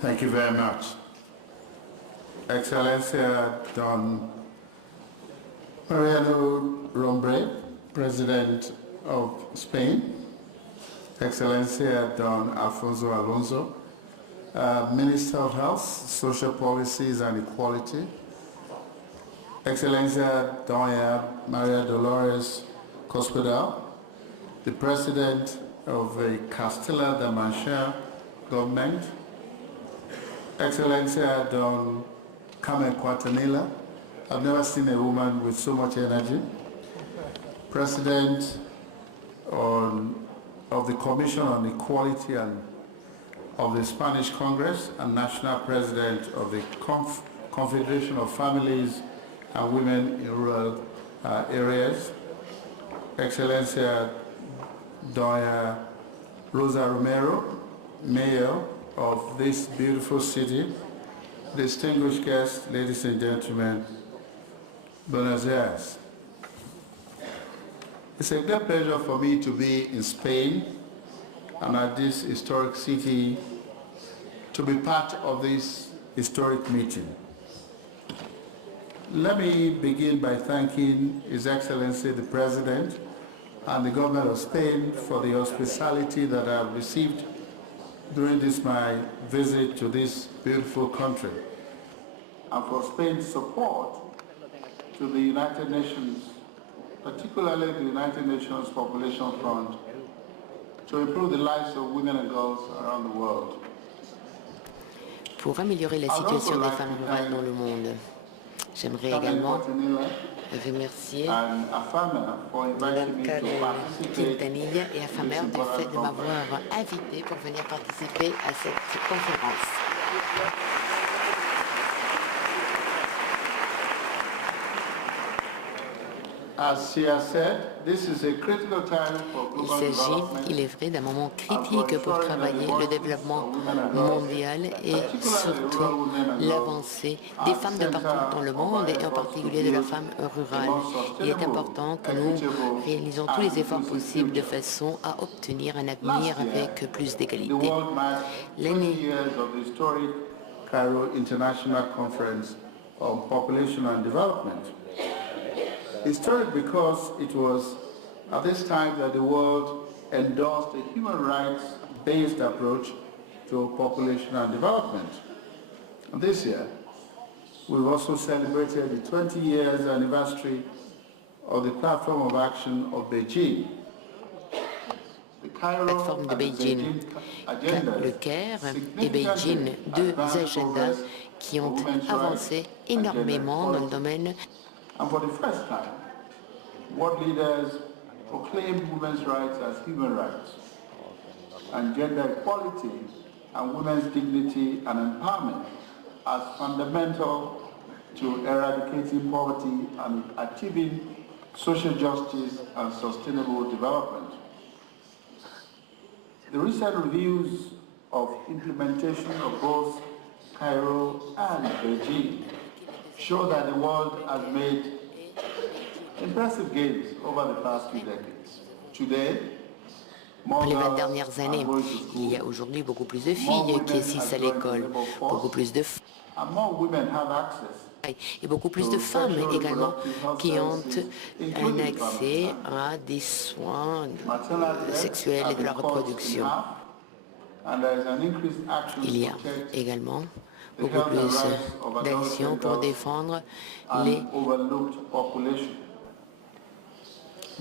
Thank you very much. Excellencia Don Mariano Rombre, President of Spain. Excellencia Don Alfonso Alonso, Minister of Health, Social Policies and Equality. Excellencia Doña Maria Dolores Cospedal, the President of the Castilla-La Mancha government. Excellencia Don Carmen Quatanilla, I've never seen a woman with so much energy. President of the Commission on Equality and of the Spanish Congress and National President of the Confederation of Families and Women in Rural Areas. Excellencia Doña Rosa Romero, Mayor of this beautiful city. Distinguished guests, ladies and gentlemen, Buenos Aires. It's a great pleasure for me to be in Spain and at this historic city to be part of this historic meeting. Let me begin by thanking His Excellency the President and the government of Spain for the hospitality that I have received during this my visit to this beautiful country, and for Spain's support to the United Nations, particularly the United Nations Population Fund, to improve the lives of women and girls around the world. Pour améliorer la situation des femmes rurales dans le monde, j'aimerais également remercier Mme Quintanilla et Afamer du fait de m'avoir invité pour venir participer à cette conférence. Il s'agit, il est vrai, d'un moment critique pour travailler le développement mondial et surtout l'avancée des femmes de partout dans le monde et en particulier de la femme rurale. Il est important que nous réalisons tous les efforts possibles de façon à obtenir un avenir avec plus d'égalité. L'année Cairo International Conference on Population and Development. Historic because it was at this time that the world endorsed a human rights-based approach to population and development. And this year, we've also celebrated the 20 years anniversary of the Platform of Action of Beijing. Plateforme de Beijing, le Caire et Beijing, deux agendas qui ont avancé énormément dans le domaine. And for the first time, world leaders proclaimed women's rights as human rights, and gender equality and women's dignity and empowerment as fundamental to eradicating poverty and achieving social justice and sustainable development. The recent reviews of implementation of both Cairo and Beijing show that the world has made impressive gains over the past few decades. Today, Pour les 20 dernières années, il y a aujourd'hui beaucoup plus de filles qui assistent à l'école, beaucoup plus de et beaucoup plus de femmes également qui ont un accès à des soins sexuels et de la reproduction. Il y a également beaucoup plus d'actions pour défendre les...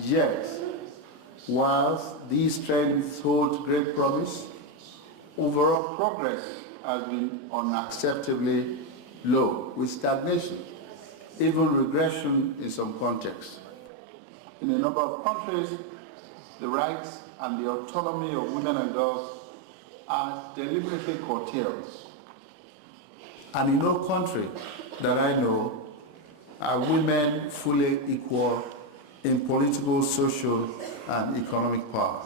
Yet, whilst these trends hold great promise, overall progress has been unacceptably low, with stagnation, even regression in some contexts. In a number of countries, the rights and the autonomy of women and girls are deliberately curtailed. And in no country that I know are women fully equal in political, social, and economic power.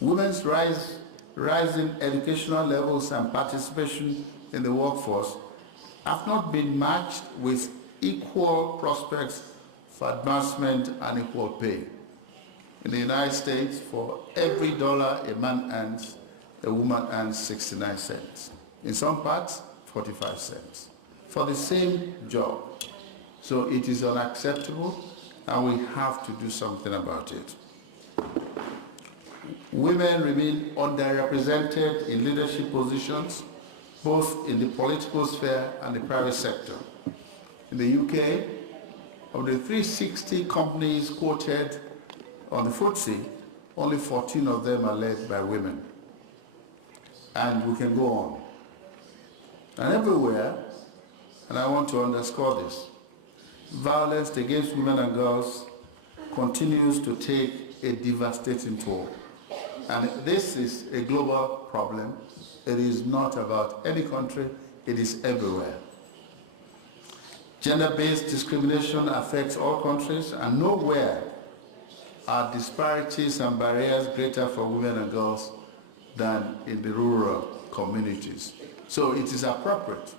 Women's rising educational levels and participation in the workforce have not been matched with equal prospects for advancement and equal pay. In the United States, for every dollar a man earns, a woman earns 69 cents. In some parts, 45 cents for the same job. So it is unacceptable, and we have to do something about it. Women remain underrepresented in leadership positions, both in the political sphere and the private sector. In the UK, of the 360 companies quoted on the FTSE, only 14 of them are led by women. And we can go on. And everywhere, and I want to underscore this, violence against women and girls continues to take a devastating toll. And this is a global problem. It is not about any country, it is everywhere. Gender-based discrimination affects all countries, and nowhere are disparities and barriers greater for women and girls than in the rural communities. So it is appropriate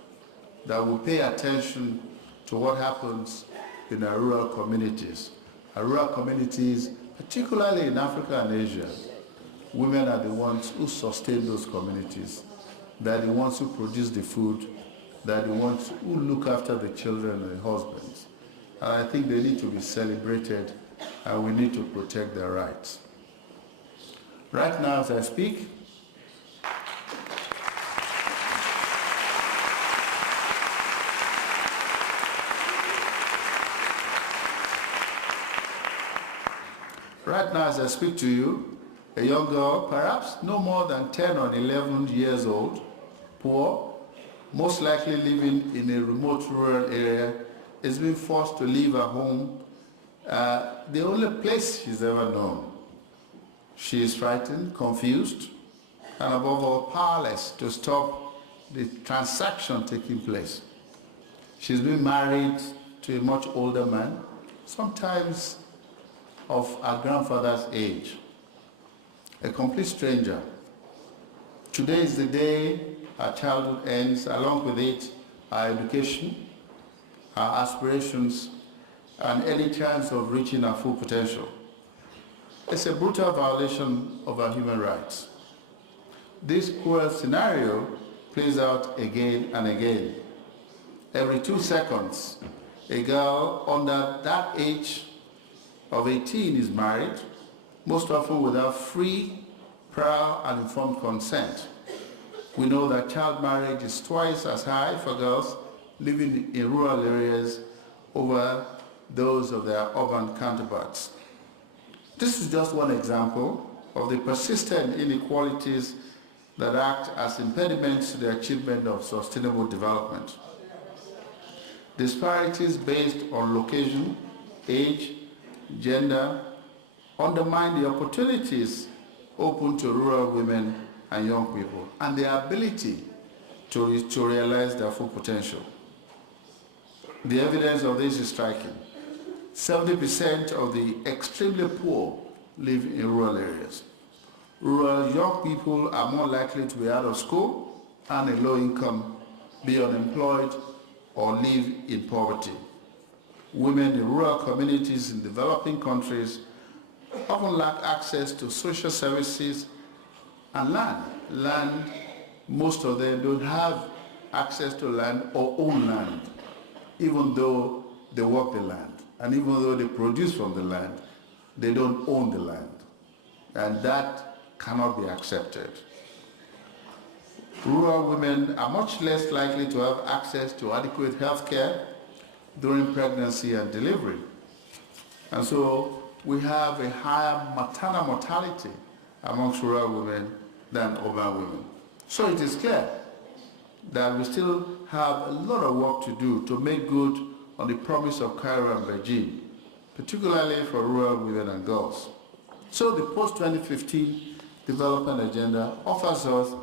that we pay attention to what happens in our rural communities. Our rural communities, particularly in Africa and Asia, women are the ones who sustain those communities. They're the ones who produce the food. They're the ones who look after the children and the husbands. And I think they need to be celebrated, and we need to protect their rights. Right now, as I speak, to you, a young girl, perhaps no more than 10 or 11 years old, poor, most likely living in a remote rural area, is being forced to leave her home, the only place she's ever known. She is frightened, confused, and above all, powerless to stop the transaction taking place. She's been married to a much older man, sometimes of her grandfather's age, a complete stranger. Today is the day our childhood ends, along with it, our education, our aspirations, and any chance of reaching our full potential. It's a brutal violation of our human rights. This cruel scenario plays out again and again. Every 2 seconds, a girl under that age of 18 is married, most often without free, prior, and informed consent. We know that child marriage is twice as high for girls living in rural areas over those of their urban counterparts. This is just one example of the persistent inequalities that act as impediments to the achievement of sustainable development. Disparities based on location, age, gender undermine the opportunities open to rural women and young people and their ability to realize their full potential. The evidence of this is striking. 70% of the extremely poor live in rural areas. Rural young people are more likely to be out of school, earn a low income, be unemployed, or live in poverty. Women in rural communities in developing countries often lack access to social services and land. Most of them don't have access to land or own land, even though they work the land. And even though they produce from the land, they don't own the land. And that cannot be accepted. Rural women are much less likely to have access to adequate health care during pregnancy and delivery. And so we have a higher maternal mortality amongst rural women than urban women. So it is clear that we still have a lot of work to do to make good on the promise of Cairo and Beijing, particularly for rural women and girls. So the post-2015 development agenda offers us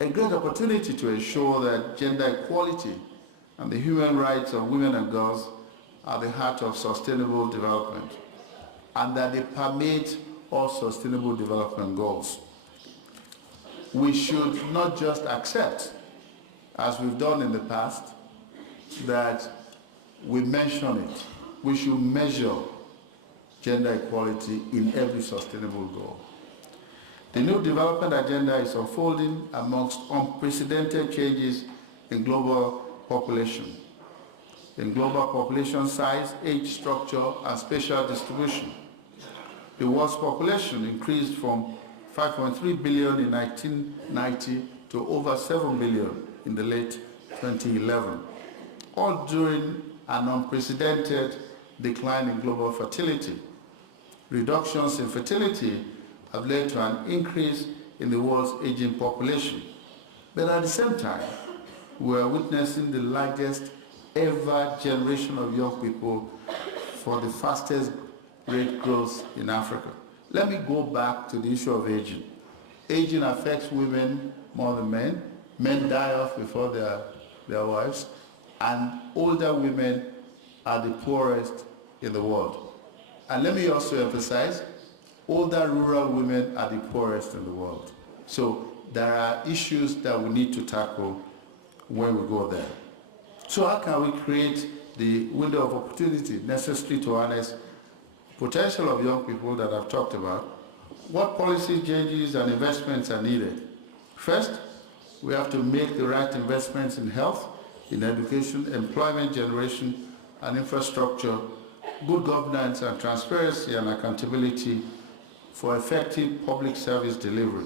a great opportunity to ensure that gender equality and the human rights of women and girls are the heart of sustainable development, and that they permeate all sustainable development goals. We should not just accept, as we've done in the past, that we mention it. We should measure gender equality in every sustainable goal. The new development agenda is unfolding amongst unprecedented changes in global population, size, age structure, and spatial distribution. The world's population increased from 5.3 billion in 1990 to over 7 billion in the late 2011, all during an unprecedented decline in global fertility. Reductions in fertility have led to an increase in the world's aging population. But at the same time, we are witnessing the largest ever generation of young people for the fastest rate growth in Africa. Let me go back to the issue of aging. Aging affects women more than men. Men die off before their wives, and older women are the poorest in the world. And let me also emphasize, older rural women are the poorest in the world. So there are issues that we need to tackle when we go there. So how can we create the window of opportunity necessary to harness potential of young people that I've talked about? What policy changes and investments are needed? First, we have to make the right investments in health, in education, employment generation, and infrastructure, good governance and transparency and accountability for effective public service delivery.